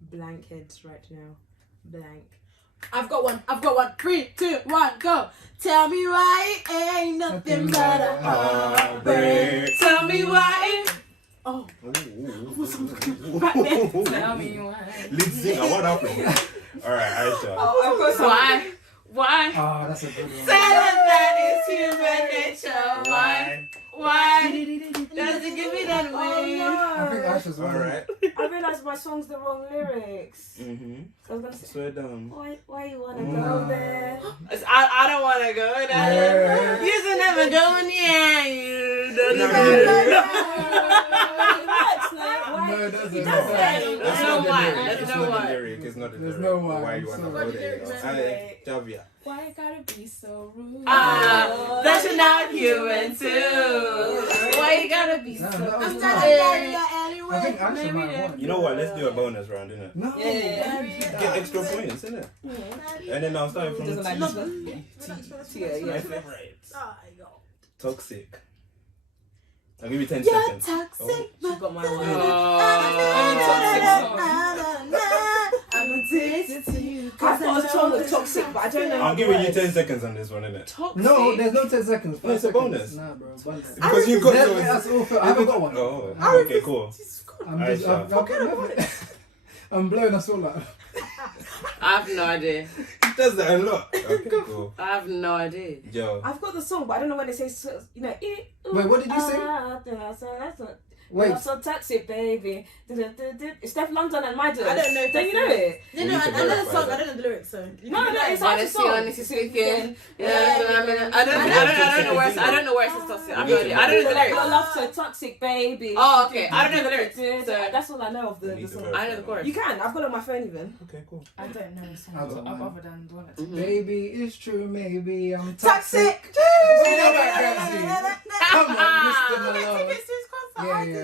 Blank heads right now. Blank. I've got one. 3, 2, 1, go. Tell me why it ain't nothing but a heartbreak. Tell me why. Oh, Tell me why. Lead singer, what happened? Alright, Aisha. Oh, I've got some. Why? Why? Oh, that's a good one. Tell us that it's human nature. Why? Why? Does it give me that Oh way? I think no. Aisha's won. Alright. I realised my song's the wrong lyrics. Mm-hmm. So I was gonna say, Swear down. why you wanna go there? I don't want to go there. Yeah. You should never go near you. No, it doesn't. He does No. say. There's no why. There's no why. It's not the There's lyric. no why. Why you wanna Sorry. go there? Sorry. Javia. Why you gotta be so rude? That you're not human too. Why you gotta be Nah, so that was I'm good. not I anyway. think Aisha might have won. You know what? Let's do a bonus round, innit? No. Yeah. Get extra points, innit? And then I'll start He from doesn't like this one. My Yeah. favorite. Oh, God. Toxic. I'll give you 10 You're seconds. toxic. She got my one. I'm addicted to you. I thought a song was toxic, but I don't know. I'm giving you 10 seconds on this one, innit? toxic. No, there's no 10 seconds. No, it's a 5 bonus. seconds. Nah, bro. Bonus. Because you got Let- yours. That's all for, I haven't got one. Oh, I okay, cool. I'm just, I'm blowing us all up. I have no idea. He does that a lot. Okay, cool. I have no idea. Yo. I've got the song, but I don't know when it says, you know. Wait, what did you say? Wait, You're so toxic, baby. It's Steph London and my I don't know if Don't you know it? No, We no, need to I know the verify song. that. I don't know the lyrics, so. No, it's Honestly, Aisha's song. honestly speaking. Yeah. I don't know where I don't know where it says toxic. I have no idea. I don't know the lyrics. Your love so toxic, baby. Oh, okay. I don't know the lyrics. So That's all I know of We the need to song. verify I know the chorus. You can. I've got it on my phone even. Okay, cool. I don't know the song I've got mine. other than the one that's baby, it's true, maybe I'm Toxic. Come on, Mr. Malone. Yeah, I did.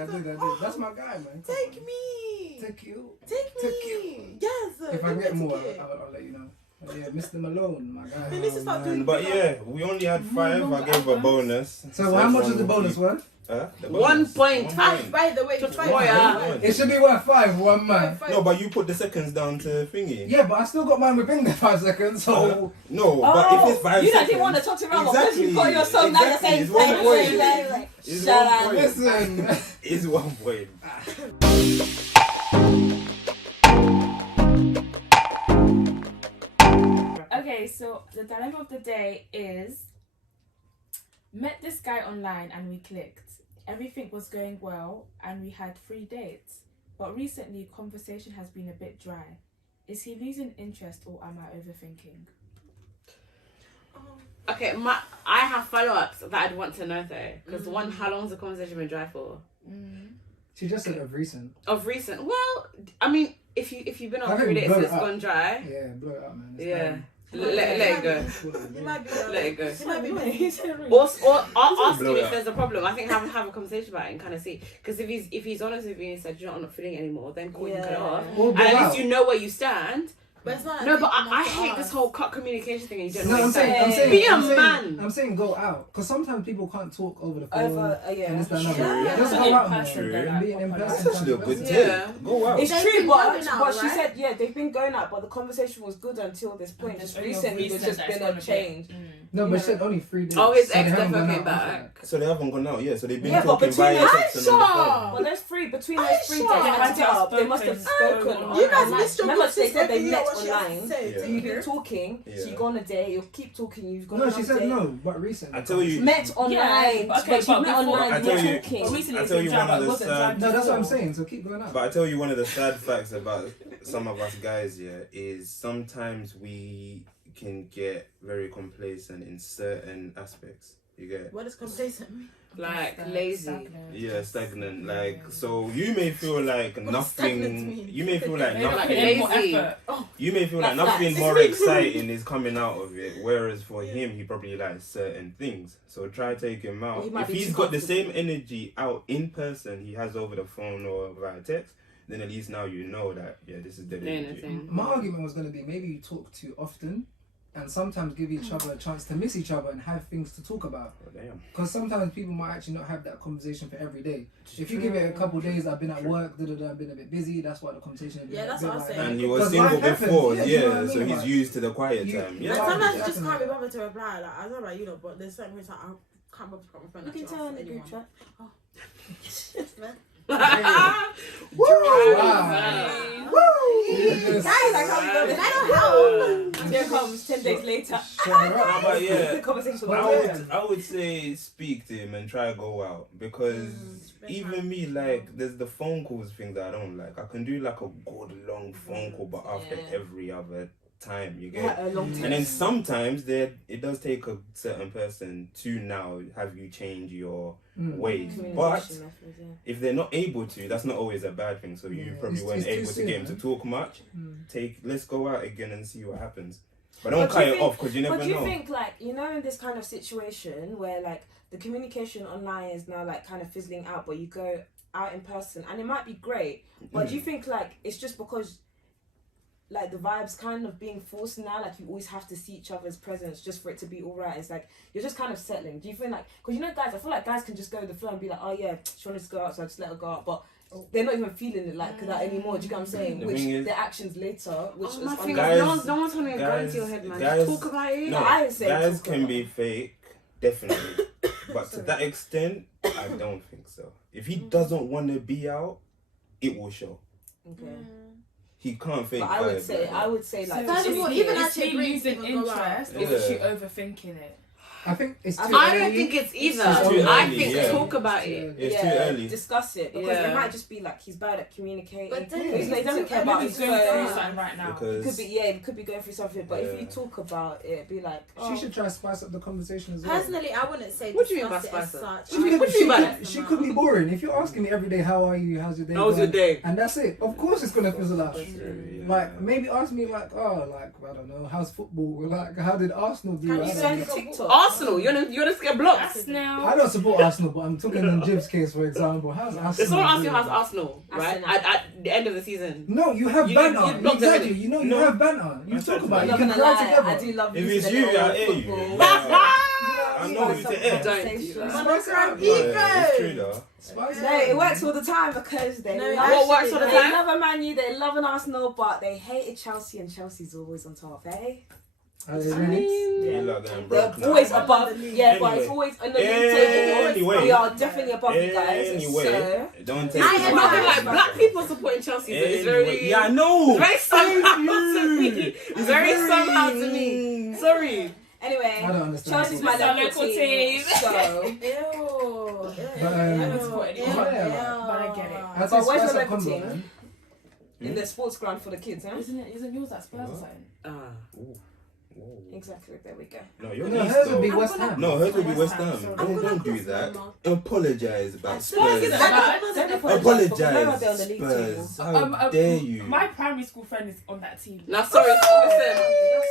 That's my guy, man. Take me. Take you. Take Take me. Yes. If I get more, Take it. I'll let you know. But yeah, Mr. Malone, my guy. We need to start doing. But yeah, we only had 5. I gave a bonus. So how much is the bonus worth? The 1 point. Five, by the way. Just five. boy, It should be worth 5, 1 man. Five. No, but you put the seconds down to thingy. Yeah, but I still got mine within the 5 seconds, so... No, but if it's 5 you seconds. didn't want to talk to around because Exactly. you've got your song now you're Exactly. saying It's 1 point. like, It's shut 1 up. point. Listen. It's 1 point. Okay, so the dilemma of the day is met this guy online and we clicked. Everything was going well and we had 3 dates. But recently conversation has been a bit dry. Is he losing interest or am I overthinking? Okay, I have follow-ups that I'd want to know though. Because one, how long's the conversation been dry for? She just said of recent. Of recent. Well, I mean, if you've been I on think 3 dates blow and it it's up. gone dry. Yeah, blow it up, man. It's Yeah. done. Let it go. He might be. Let it go. He might be. Or ask him if there's a problem. I think have a conversation about it and kind of see. Because if he's honest with you and said, you know, I'm not feeling it anymore, then cool, you cut it off. And at least you know where you stand. But it's not No, but I hate this whole cut communication thing. And you don't know. I'm saying, be a man. I'm saying go out, because sometimes people can't talk over the phone. Yeah. And it's that True. Just go out more. True. And being in person. That's actually a good Yeah. tip. Go out. It's They've true, been but going out, she right? said, yeah, they've been going out, but the conversation was good until this point. Just recently, there's just been a change. No, but she said only 3 days. Oh, his so they ex haven't never gone came out after back. that. So they haven't gone out, yeah. So they've been Yeah, but talking between via us- text and on the phone. Well, there's 3 between those 3 days. They They had to get up. They must have spoken. You guys online. missed your Remember, good they said they sister, met what she has to online. say. Yeah. You've been talking, Yeah. so you go on a date, you'll keep talking, you've gone No, on she a said date. no, but recently. I tell you. Met online, Yeah, but okay, you but met before- online, I you tell were you- talking. Recently, I tell you one of the sad. No, that's what I'm saying, so keep going out. But I tell you, one of the sad facts about some of us guys, yeah, is sometimes we can get very complacent in certain aspects. You get? What does complacent mean? Like lazy. Yeah, stagnant. Like, so you may feel like What does stagnant mean? nothing. You may feel like They're not Like putting in more lazy. effort. You may feel like Like nothing that. more exciting is coming out of it, whereas for him, he probably likes certain things. So try take him out. He might If be he's too got the comfortable. same energy out in person he has over the phone or via text, then at least now you know that, yeah, this is the energy. Anything. My argument was going to be maybe you talk too often and sometimes give each other a chance to miss each other and have things to talk about. Oh, damn. Because sometimes people might actually not have that conversation for every day. If you give it a couple of days, I've been at work, I've been a bit busy, that's why the conversation has been Yeah, a that's bit what I'm like saying. that. And he was Because single life happens, before, yeah, do you know what I yeah, so mean? he's Like, used to the quiet you- time. And Yeah. sometimes you Yeah. just can't be bothered to reply. Like, I don't know about you know, but there's certain things that I can't bother to call my friend. You can actually tell in ask the group anyone. chat. Yes, man. Woo! Wow. Yes. Guys, I can't be bothered. I don't help. Here comes 10 days later. Shut her up. How about, yeah, The conversation Well, was I would say speak to him and try to go out, because even me, like, there's the phone calls thing that I don't like. I can do like a good long phone call, but after Yeah. every other time, you get. yeah, a long time. And then sometimes it does take a certain person to now have you change your ways. But Communication methods, yeah. if they're not able to, that's not always a bad thing. So you Yeah, probably it's weren't too able to soon, get him to man. talk much. Mm. Let's go out again and see what happens. But don't But do cut you it think- off, because you never But do you know. think, like, you know, in this kind of situation where, like, the communication online is now, like, kind of fizzling out, but you go out in person, and it might be great, but do you think, like, it's just because, like, the vibe's kind of being forced now, like, you always have to see each other's presence just for it to be alright? It's like, you're just kind of settling. Do you feel like, because, you know, guys, I feel like guys can just go with the flow and be like, oh, yeah, she wanted to go out, so I just let her go out, but they're not even feeling it like that anymore. Do you get what I'm saying? The Which thing is- their actions later, which Oh, was my thing Guys- is, no one's telling you to go into your head, man. guys- Just talk about it. No, I would say guys talk can about be it. fake, definitely. But to that extent, I don't think so. If he doesn't want to be out, it will show. Okay. He can't fake But I would say, like, First of all, if even he- actually Is he losing people go out. interest, or Yeah. is she overthinking it? I think it's too I I early. don't think it's either. It's too I early, think yeah. talk about It's it. too early. It's too early. discuss it, because Yeah. it might just be like he's bad at communicating. But then He's like, he doesn't care about his He's going through phone. something right now. He Because could be going through something. But if Yeah. you talk about it, be like, She should try to spice up the conversation as well. Personally, I wouldn't say What do you mean discuss by it as spice up? such. She I could, What do you she, mean by could, she could be boring. If you're asking me every day, how are you, how's your day How was your going? day? And that's it. Of course it's going to fizzle out. Yeah. Like, maybe ask me, like, oh, like, I don't know, how's football? Like, how did Arsenal do? Can I you don't send know. a TikTok. Arsenal, you're gonna get blocked. That's now. I don't support Arsenal, but I'm talking in Jib's case, for example. How's Arsenal? If someone asks you doing? how's Arsenal, right, Arsenal. at the end of the season, No, you have You- banter. you block them, Exactly. innit? You know, you No. have banter. You talk about it. I'm You not can gonna cry lie, together. I do love If using it's the you, little I hear you. football. I know you to air. Don't do that. Monochrome Yeah, it's ego. true though. Spice No, it works all the time because they No, love, What works all the they time? love a Man U, they love an Arsenal, but they hated Chelsea, and Chelsea's always on top, eh? Are they really? You lot getting They're broke now. always above, yeah, but Anyway. it's always on the league table. Anyway. We are definitely above you guys. Anyway, So, don't take I it am from not me. gonna like black people supporting Chelsea. It's very, Yeah, I know. very somehow to me. It's very somehow to me. Sorry. anyway, I don't understand. Chelsea's my It's our local local team. team. So, Ew. But, I don't support it. yeah, But I get it. I'd say But where's spice your up local combo, team? man. in the sports ground for the kids, huh? Isn't yours at Spurs or something? Ah. Whoa. Exactly. There we go. No, you're No, East hers would though. be West Ham. No, hers would be West Ham, Ham. sorry. Don't do that. Apologise about Spurs. Spurs. Don't Apologise, Spurs. How dare you? My primary school friend is on that team. Now, sorry, listen.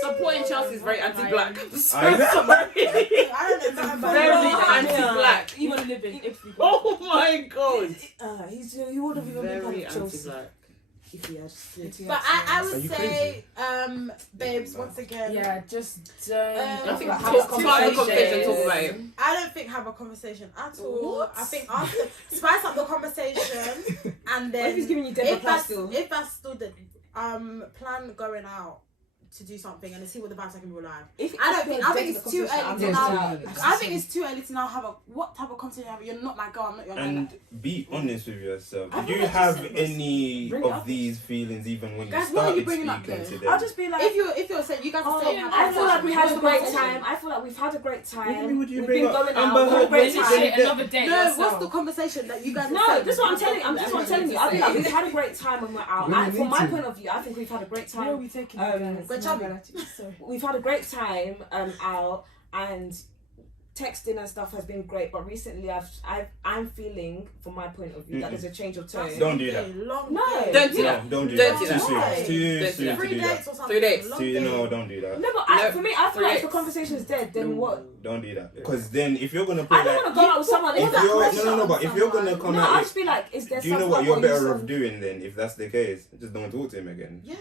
Supporting Chelsea is very anti-black. I'm so sorry. I don't know. Very anti-black. Even living Ipswich. Oh my god. He would have even been part Very of Chelsea anti-black. if he had. But I Are would you say, babes, once again, Yeah, just don't. I think Have a talk about the conversation, talk about it. I don't think have a conversation at all. What? I think after spice up the conversation, and then What if he's giving you dead if plus that's still? the plan going out to do something and to see what the vibes are in real life. If I think it's too early to now. Yeah. I think it's too early to now have what type of conversation you have. You're not my girl. I'm not your man. And be honest with yourself. I Do feel you like have just- any bring it of up. these feelings even when Guys, you what are you started bringing up speaking then? to them? I'll just be like, If you're saying you guys are saying, I feel like we had a great conversation. time. I feel like we've had a great time. Would you We've bring been up going Amber out. We've had a Heard? great When time. did Another day. No, yourself. what's the conversation that you guys? No, are saying? this is what I'm telling you. I'm just what I'm telling you. I feel like we've had a great time when we're out. We don't From need my to. point of view, I think we've had a great Where are time. we taking we're chubby. Sorry. We've had a great time out, and texting and stuff has been great. But recently, I'm feeling, from my point of view, that there's a change of tone. Don't do that. Long No. day. Don't do No, that. don't do Don't that. do Too that. soon. Why? It's too Don't do soon that. to 3 do that. dates or something. 3 dates. Long No, day. don't do that. No, but No, for me, I feel like if the 3 conversation's dead, then what? Don't do that. Because then if you're gonna I put don't like, want to go out with someone. if If that you're pressure no, on but if you're gonna someone. come No, out, I'll just be like, is there do you know something what you're or better you off doing then? If that's the case, just don't talk to him again. Yeah.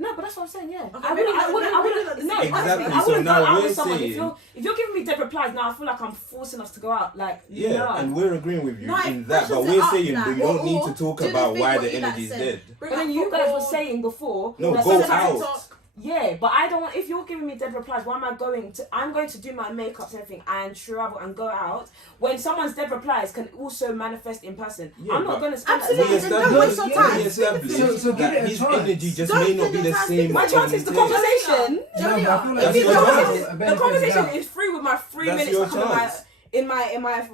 No, but that's what I'm saying. Yeah, Okay, I maybe wouldn't. No, Exactly, honestly, I so wouldn't now go out we're with someone saying- if you're giving me dead replies. Now I feel like I'm forcing us to go out. Like Yeah, no. and we're agreeing with you No, in that, but pressure we're to saying up, you like, don't or need to talk do the about thing why what the you like energy's said. dead. Bring But up then you guys were football. saying before. No, that go sometimes- out. Yeah, but I don't. If you're giving me dead replies, why am I going to? I'm going to do my makeup and everything and travel and go out. When someone's dead replies can also manifest in person. Yeah, I'm not but- going to spend Absolutely, that then time. don't waste your time. We established So give that it a his chance. energy just Don't may not spend be your the time same. thinking My when chance he is the takes- conversation. No, but I feel like If That's you your don't, chance. the conversation is free with my 3 That's minutes your to come chance. in my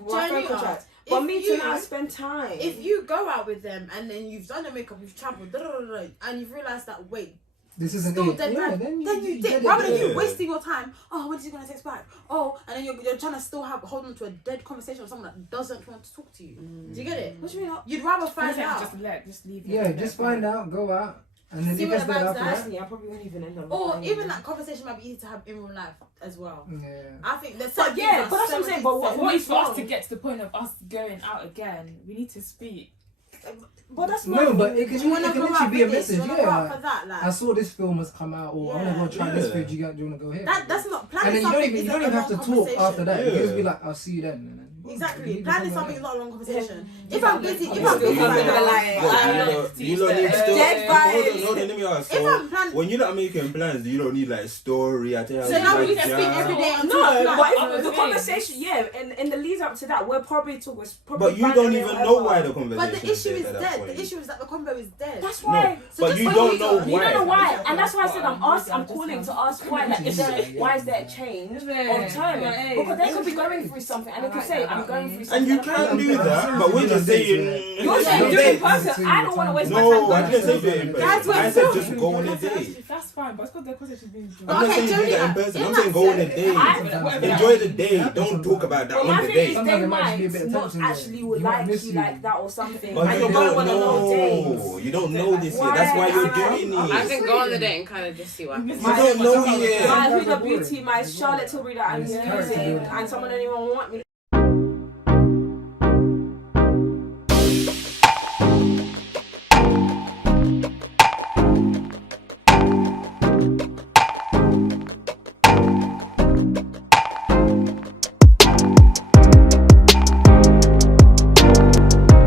phone Journey contract. up. But If me you- to now spend time. If you go out with them and then you've done your makeup, you've travelled, and you've realised that wait, This isn't still it. dead Yeah, right, then you get did. it Rather than there. you wasting your time. Oh, when is he gonna text back? Oh, and then you're trying to still hold on to a dead conversation with someone that doesn't want to talk to you. Do you get it? What do you mean? You'd rather find out. Just leave. Yeah, just find out, go out, and then See if what it's the dead vibes after are. that. Personally, I probably won't even end up. Or replying. even that conversation might be easy to have in real life as well. Yeah. I think there's But certain yeah, things but that's that what I'm so saying, easy but to what- say. For me, is for us wrong? to get to the point of us going out again, we need to speak. But that's No, my but thing. it can, Do you want it to can go literally out be a with this? Do message. you want to go out Yeah. for that? I Like, saw this film has come out, or I'm gonna go try this Yeah. food. Do you want to go here? that's not And planning then you don't something. even Is you don't a even have to long talk after conversation. that. You Yeah. just be like, I'll see you then. And then boom, Exactly. you leave Planning it something is like not a long conversation. Yeah. If I'm busy, if I'm I'm still busy, not right gonna now, lie. You don't need story. Dead Hold on, let me ask. if So, I'm planning, when you're not making plans, you don't need like story. I tell you. so now we can speak every day until No, like, but other if the things. conversation, yeah, in the lead up to that, we're probably talking. But you don't even know why the conversation. But the issue is at that dead. point. The issue is that the combo is dead. That's why. So But just you when don't you know don't- You don't know why, Yeah. and that's why I said I'm Yeah. calling to ask why. Like, is there, why is there a change on tone? Yeah. Because they could be going through something, and they could say, "I'm going through And something." you can do that, but we're just saying. You're saying Yeah. do it in Yeah. person. I don't want to waste my No, time. I going didn't say through do it in Guys, person. we're I said still- just go on a date. That's fine, but it's because the conversation's being I'm not saying do that in person. I'm saying go on a date. Enjoy the day. Don't talk about that But on my the thing is, date. Sometimes they it might just be a might bit of not tension there. actually would You might like miss you you. like that or something, But and you you're going don't on a long date. know. You don't know this yet. That's why you're doing I it. think go on the date and kind of just see what happens. You don't know My yet. Huda Beauty, my Charlotte Tilbury that I'm It's using, character building. and someone don't even want me.